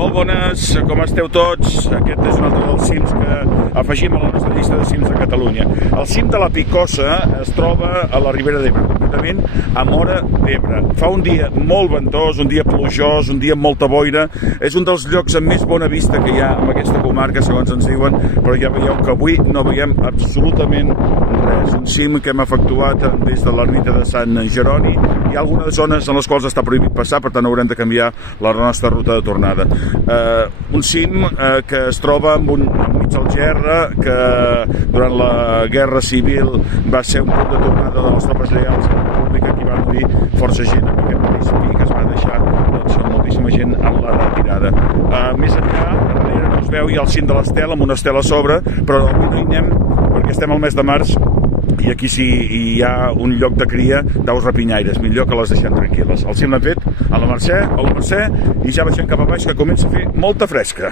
Molt bones, com esteu tots? Aquest és un altre dels cims que afegim a la nostra llista de cims de Catalunya. El cim de la Picosa es troba a la Ribera d'Ebre, concretament a Móra d'Ebre. Fa un dia molt ventós, un dia plujós, un dia amb molta boira. És un dels llocs amb més bona vista que hi ha en aquesta comarca, segons ens diuen, però ja veieu que avui no veiem absolutament res. Un cim que hem efectuat des de l'ermita de Sant Jeroni. Hi ha algunes zones en les quals està prohibit passar, per tant haurem de canviar la nostra ruta de tornada. Un cim que es troba enmig del Gerra, que durant la Guerra Civil va ser un punt de tornada de les tropes lleials a la República, que hi va morir força gent en aquest mateix pic, es va deixar moltíssima gent en la retirada. Més enllà, darrere no es veu, hi ha el cim de l'Estel, amb una estela a sobre, però avui no hi anem perquè estem al mes de març i aquí sí hi ha un lloc de cria d'aus rapinyaires, millor que les deixem tranquil·les. El cim l'hem fet a la Mercè, i ja baixem cap a baix, que comença a fer molta fresca.